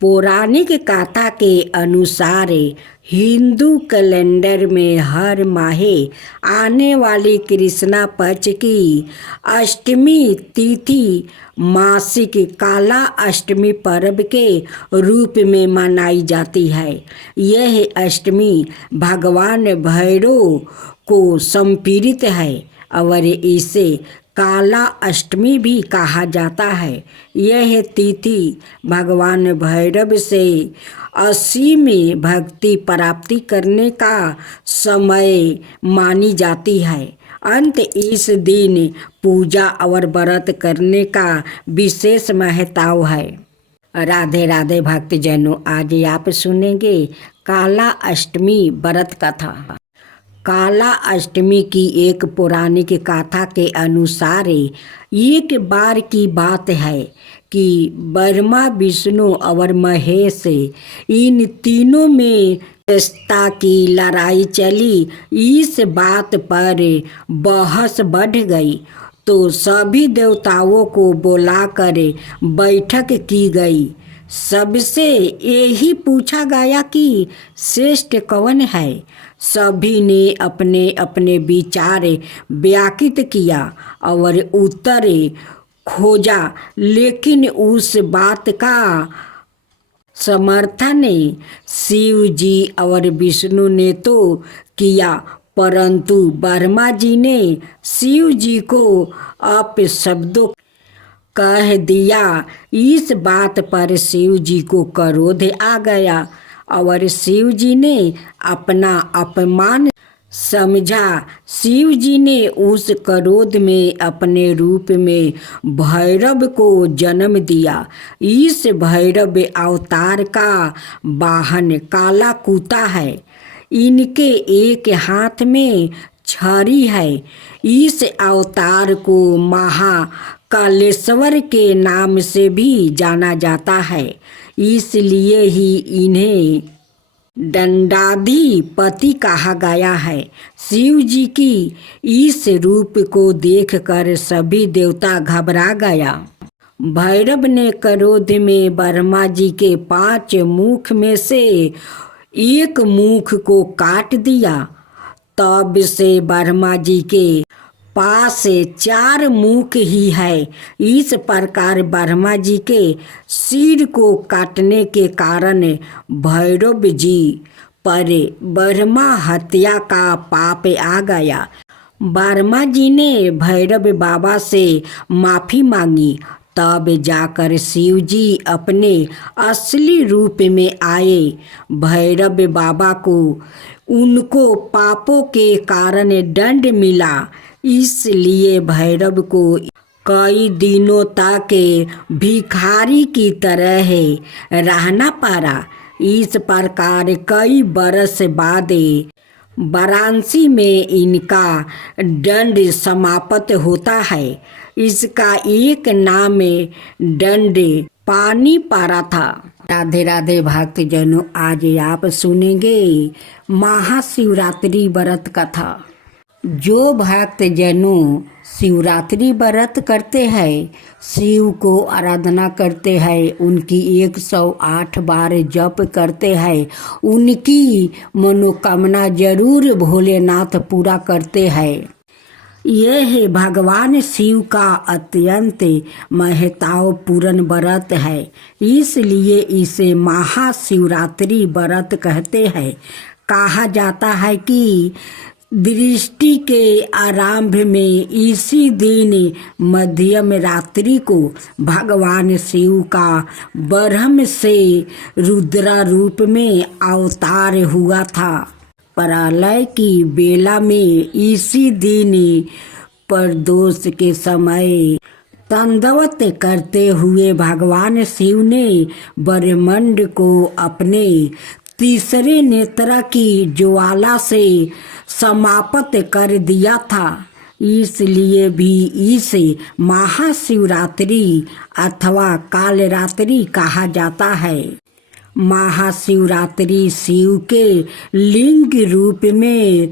पौराणिक कथा के अनुसार हिंदू कैलेंडर में हर माह आने वाली कृष्णा पक्ष की अष्टमी तिथि मासिक काला अष्टमी पर्व के रूप में मनाई जाती है। यह अष्टमी भगवान भैरव को समर्पित है और इसे काला अष्टमी भी कहा जाता है। यह तिथि भगवान भैरव से असीम भक्ति प्राप्ति करने का समय मानी जाती है। अंत इस दिन पूजा और व्रत करने का विशेष महत्व है। राधे राधे भक्तजनों, आज आप सुनेंगे काला अष्टमी व्रत कथा। काला अष्टमी की एक पौराणिक कथा के अनुसार एक बार की बात है कि ब्रह्मा, विष्णु और महेश इन तीनों में सत्ता की लड़ाई चली। इस बात पर बहस बढ़ गई तो सभी देवताओं को बुलाकर बैठक की गई। सबसे यही पूछा गया कि श्रेष्ठ कौन है। सभी ने अपने अपने विचार व्यक्त किया और उत्तर खोजा, लेकिन उस बात का समर्थन शिव जी और विष्णु ने तो किया, परंतु ब्रह्मा जी ने शिव जी को अपशब्दों कह दिया। इस बात पर शिव जी को क्रोध आ गया और शिव जी ने अपना अपमान समझा। शिव जी ने उस क्रोध में अपने रूप में भैरव को जन्म दिया। इस भैरव अवतार का वाहन काला कुत्ता है। इनके एक हाथ में छड़ी है। इस अवतार को महाकालेश्वर के नाम से भी जाना जाता है, इसलिए ही इन्हें दंडाधिपति कहा गया है। शिव जी की इस रूप को देखकर सभी देवता घबरा गया। भैरव ने क्रोध में ब्रह्मा जी के 5 मुख में से एक मुख को काट दिया। तब से ब्रह्मा जी के पास 4 मुख ही है। इस प्रकार ब्रह्मा जी के सिर को काटने के कारण भैरव जी पर ब्रह्मा हत्या का पाप आ गया। ब्रह्मा जी ने भैरव बाबा से माफी मांगी। तब जाकर शिव जी अपने असली रूप में आए। भैरव बाबा को उनको पापों के कारण दंड मिला, इसलिए भैरव को कई दिनों तक भिखारी की तरह रहना पड़ा। इस प्रकार कई बरस बाद वाराणसी में इनका दंड समाप्त होता है। इसका एक नाम दंड पानी पारा था। राधे राधे भक्तजनों, आज आप सुनेंगे महाशिवरात्रि व्रत कथा। जो भक्तजनों शिवरात्रि व्रत करते हैं, शिव को आराधना करते हैं, उनकी 108 बार जप करते हैं, उनकी मनोकामना जरूर भोलेनाथ पूरा करते हैं। यह भगवान शिव का अत्यंत महत्वपूर्ण व्रत है, इसलिए इसे महाशिवरात्रि व्रत कहते हैं। कहा जाता है कि दृष्टि के आरंभ में इसी दिन मध्यम रात्रि को भगवान शिव का ब्रह्म से रुद्र रूप में अवतार हुआ था। प्रलय की बेला में इसी दिन प्रदोष के समय तंदवत करते हुए भगवान शिव ने ब्रह्मांड को अपने तीसरे नेत्र की ज्वाला से समाप्त कर दिया था। इसलिए भी इसे महाशिवरात्रि अथवा कालरात्रि कहा जाता है। महाशिवरात्रि शिव के लिंग रूप में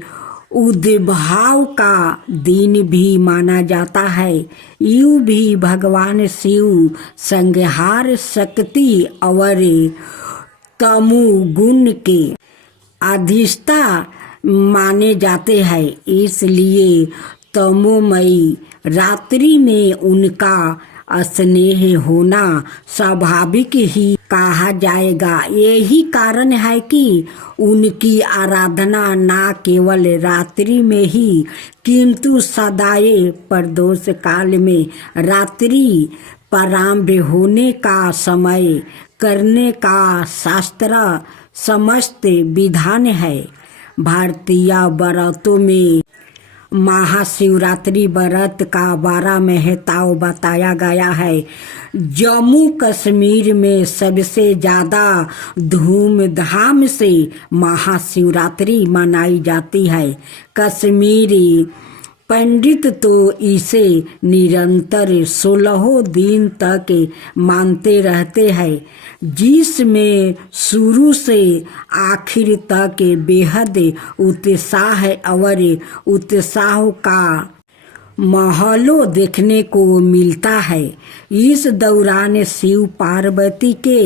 उद्भाव का दिन भी माना जाता है। यूं भी भगवान शिव संहार शक्ति और तमोगुण के अधिष्ठा माने जाते हैं। इसलिए तमोमयी रात्रि में उनका स्नेह होना स्वाभाविक ही कहा जाएगा। यही कारण है कि उनकी आराधना न केवल रात्रि में ही किंतु सदाए प्रदोष काल में रात्रि प्रारंभ होने का समय करने का शास्त्र समस्त विधान है। भारतीय व्रतों में महाशिवरात्रि व्रत का 12 महत्व बताया गया है। जम्मू कश्मीर में सबसे ज़्यादा धूमधाम से महाशिवरात्रि मनाई जाती है। कश्मीरी पंडित तो इसे निरंतर 16 दिन तक मानते रहते हैं, जिसमें शुरू से आखिर तक बेहद उत्साह और उत्साह का माहौल देखने को मिलता है। इस दौरान शिव पार्वती के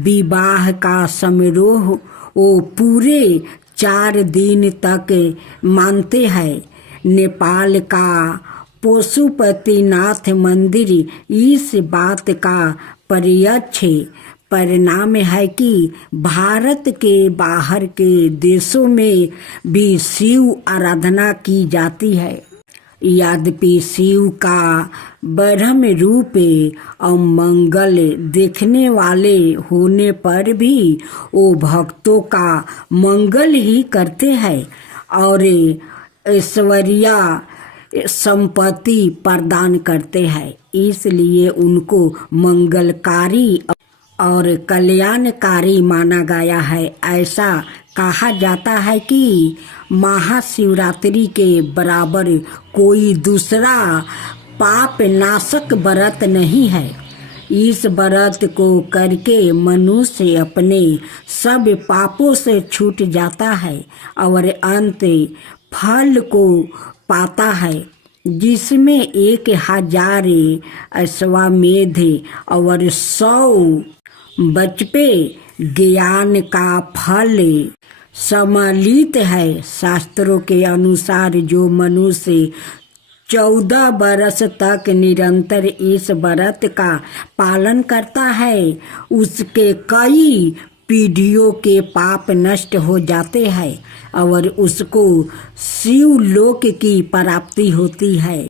विवाह का समारोह वो पूरे 4 दिन तक मानते हैं। नेपाल का पशुपतिनाथ मंदिर इस बात का प्रत्यक्ष परिणाम है कि भारत के बाहर के देशों में भी शिव आराधना की जाती है। यद्यपि शिव का ब्रह्म रूप अमंगल देखने वाले होने पर भी वो भक्तों का मंगल ही करते हैं और ऐश्वर्य संपत्ति प्रदान करते हैं। इसलिए उनको मंगलकारी और कल्याणकारी माना गया है। ऐसा कहा जाता है कि महाशिवरात्रि के बराबर कोई दूसरा पाप नाशक व्रत नहीं है। इस व्रत को करके मनुष्य अपने सब पापों से छूट जाता है और अंत फल को पाता है, जिसमें 1000 अश्वमेध और 100 बचपे ज्ञान का फल सम्मिलित है। शास्त्रों के अनुसार जो मनुष्य 14 वर्ष तक निरंतर इस व्रत का पालन करता है, उसके कई पीढ़ियों के पाप नष्ट हो जाते हैं और उसको शिवलोक की प्राप्ति होती है।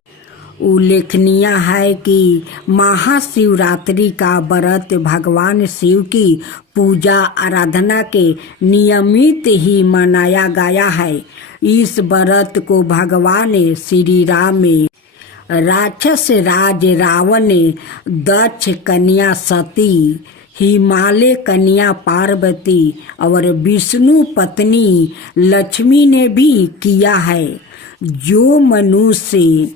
उल्लेखनीय है कि महाशिवरात्रि का व्रत भगवान शिव की पूजा आराधना के नियमित ही मनाया गया है। इस व्रत को भगवान श्री राम राक्षस राज रावण, दक्ष कन्या सती, हिमालय कन्या पार्वती और विष्णु पत्नी लक्ष्मी ने भी किया है। जो मनुष्य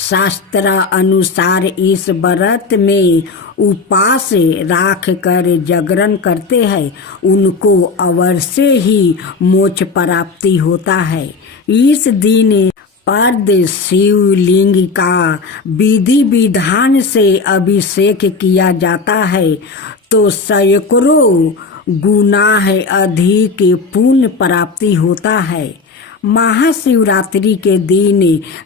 शास्त्र अनुसार इस व्रत में उपवास राख कर जागरण करते हैं, उनको अवश्य ही मोक्ष प्राप्ति होता है। इस दिन पर्द शिवलिंग का विधि विधान से अभिषेक किया जाता है तो सैकड़ों गुना अधिक पुण्य प्राप्ति होता है। महाशिवरात्रि के दिन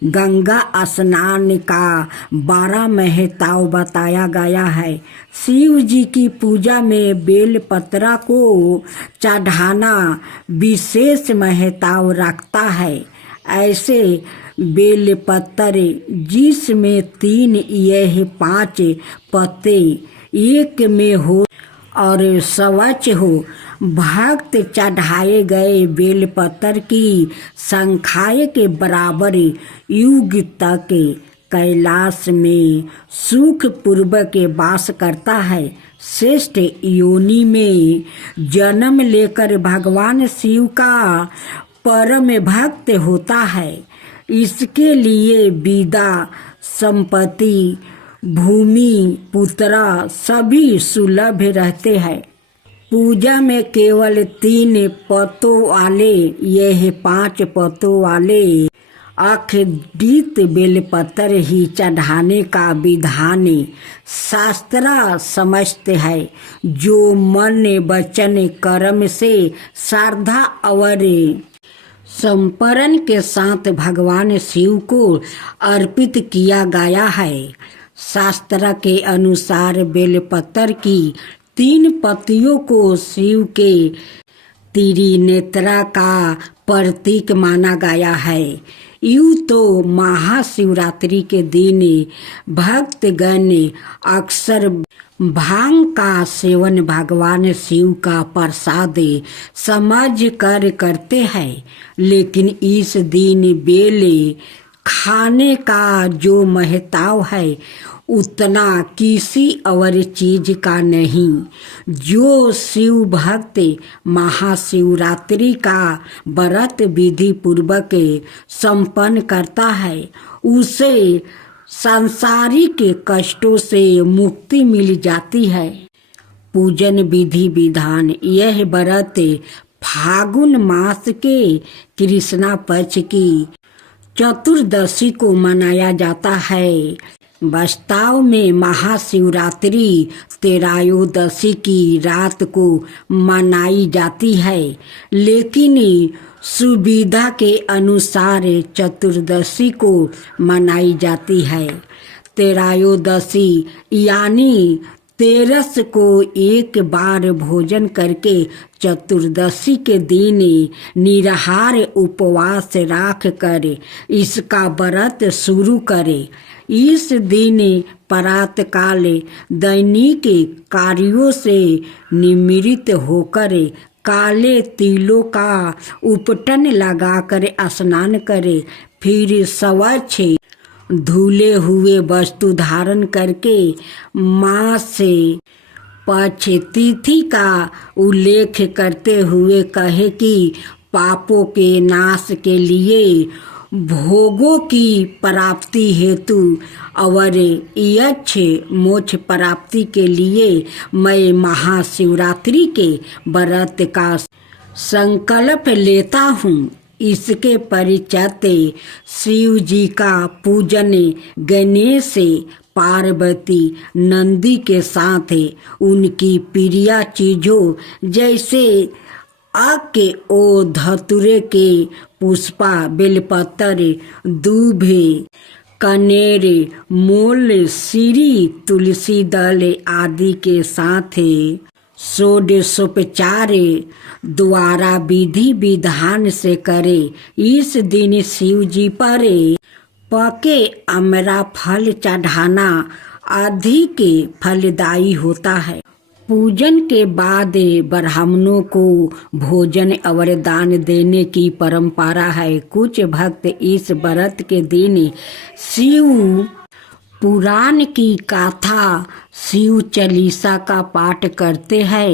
गंगा स्नान का 12 महत्व बताया गया है। शिव जी की पूजा में बेलपत्र को चढ़ाना विशेष महत्व रखता है। ऐसे बेलपत्र जिसमें 3 या 5 पत्ते एक में हो और स्वच्छ हो, भक्त चढ़ाए गए बेलपत्र की संख्या के बराबर युग तक कैलाश में सुख पूर्वक वास करता है। श्रेष्ठ योनि में जन्म लेकर भगवान शिव का परम भक्त होता है। इसके लिए विद्या, संपत्ति, भूमि, पुत्र सभी सुलभ रहते हैं। पूजा में केवल 3 पत्तों वाले यह 5 पत्तों वाले अखंडित बेलपत्र ही चढ़ाने का विधान शास्त्र समझते हैं। जो मन वचन कर्म से श्रद्धा और समर्पण के साथ भगवान शिव को अर्पित किया गया है। शास्त्र के अनुसार बेलपत्र की 3 पत्तियों को शिव के त्रिनेत्रा का प्रतीक माना गया है। यूँ तो महाशिवरात्रि के दिन भक्तगण अक्सर भांग का सेवन भगवान शिव का प्रसाद समझ कर करते हैं, लेकिन इस दिन बेल खाने का जो महत्व है उतना किसी और चीज का नहीं। जो शिव भक्त महाशिवरात्रि का व्रत विधि पूर्वक संपन्न करता है उसे सांसारिक कष्टों से मुक्ति मिल जाती है। पूजन विधि विधान। यह व्रत फागुन मास के कृष्णा पक्ष की चतुर्दशी को मनाया जाता है। वास्तव में महाशिवरात्रि त्रयोदशी की रात को मनाई जाती है, लेकिन सुविधा के अनुसार चतुर्दशी को मनाई जाती है। त्रयोदशी यानी 13 को एक बार भोजन करके चतुर्दशी के दिन निराहार उपवास रख कर इसका व्रत शुरू करे। इस दिन प्रातःकाल दैनिक कार्यों से निवृत्त होकर काले तिलों का उपटन लगाकर स्नान करे, फिर स्वच्छ धुले हुए वस्तु धारण करके माँ से पक्ष तिथि का उल्लेख करते हुए कहे कि पापों के नाश के लिए भोगों की प्राप्ति हेतु और यक्ष मोक्ष प्राप्ति के लिए मैं महाशिवरात्रि के व्रत का संकल्प लेता हूँ। इसके परिचायक शिव जी का पूजन गणेश पार्वती नंदी के साथ उनकी प्रिय चीजों जैसे आग के ओ धतुरे के पुष्पा बेलपत्र दूब कनेर मूल सीरी तुलसी दल आदि के साथ षोडशोपचार द्वारा विधि विधान से करे। इस दिन शिव जी पर पके अमरा फल चढ़ाना अधिक फलदायी होता है। पूजन के बाद ब्राह्मणों को भोजन और दान देने की परंपरा है। कुछ भक्त इस व्रत के दिन शिव पुराण की गाथा शिव चालीसा का पाठ करते हैं।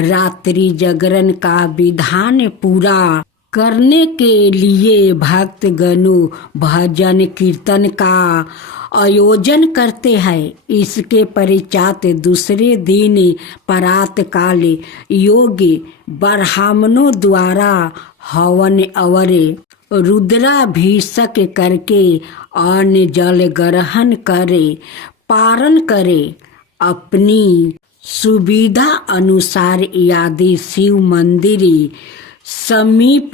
रात्रि जागरण का विधान पूरा करने के लिए भक्तगणों भजन कीर्तन का आयोजन करते हैं। इसके पश्चात दूसरे दिन प्रातःकाल योग्य ब्राह्मणों द्वारा हवन और रुद्राभिषेक करके अन्न जल ग्रहण करे, पारण करे। अपनी सुविधा अनुसार यदि शिव मंदिर समीप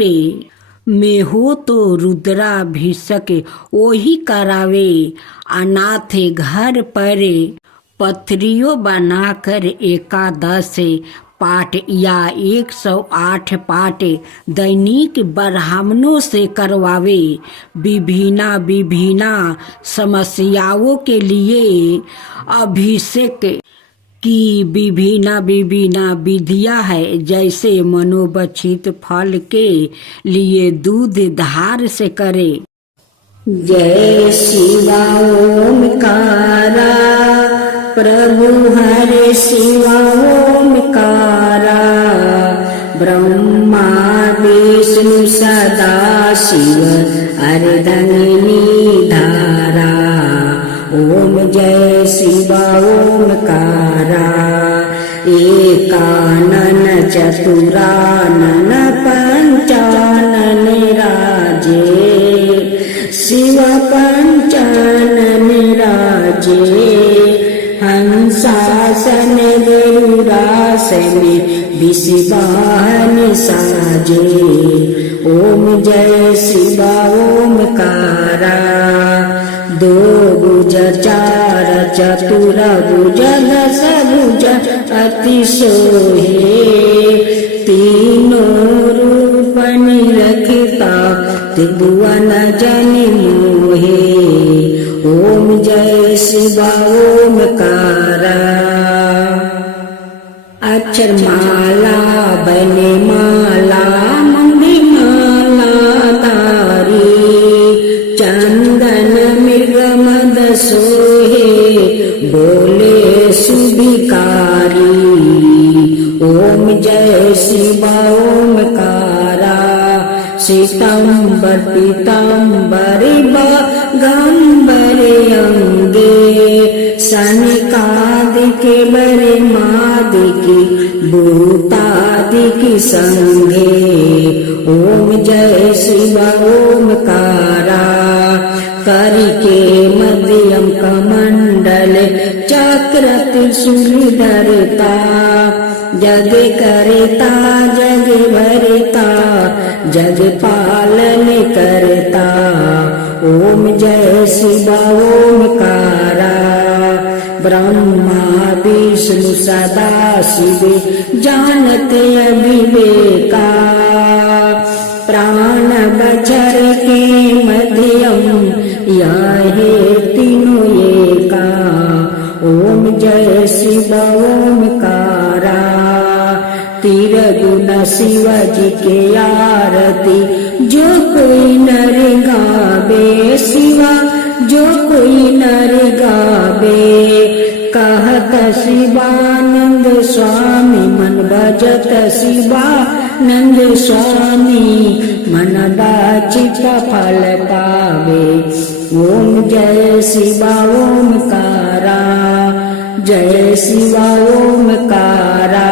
में हो तो रुद्राभिषेक वही करावे। अनाथ घर पर पथरियों बनाकर 11 पाठ या 108 पाठ दैनिक ब्राह्मणों से करवावे। विभिन्न समस्याओं के लिए अभिषेक की विभिन्न विधियां है, जैसे मनोवांछित फल के लिए दूध धार से करे। जय शिवा ओमकारा प्रभु हरे शिवा ओमकारा ब्रह्मा विष्णु सदा शिव अर्धंगिनी धारा। ओम जय शिवा ओमकारा एकानन चतुरानन पंचानन राजे शिव पंचानन राजे हंसासन गरुड़ासन विषवाहन साजे ओम जय शिवा ओमकारा दो भुज चार चतुर भुज दस भुज अति सोहे तीनों रूप निरखता त्रिभुवन जनि मोहे ओम जय शिवा ओमकारा अक्षर माला बने माला मंगी माला तारी चंदन मृग मद सोहे बोले सुभिकारी ओम जय शिवा ओमकारा श्वेतांबर पीतांबर गंबर अंगे सनिकादिके बरे मादिकी भूतादिकी संगे ओम जय शिवा ओमकारा करिके मध्यम कमंडल चक्र त्रिशूल धरता जग करता जग भरता जग पालन करता ओम जय शिवा ओमकारा ब्रह्मा विष्णु सदा शिव जानते अविवेका प्राण बचर के मध्यम याहे तीनों एका ओम जय शिवा ओमकारा तिरगुण शिव जी के आरती जो कोई नर गावे शिवा जो कोई नर गावे कहत शिवानंद स्वामी मन भजत शिवानंद स्वामी मन बाचित फल पावे ओम जय शिवा ओमकारा जय शिवा ओमकारा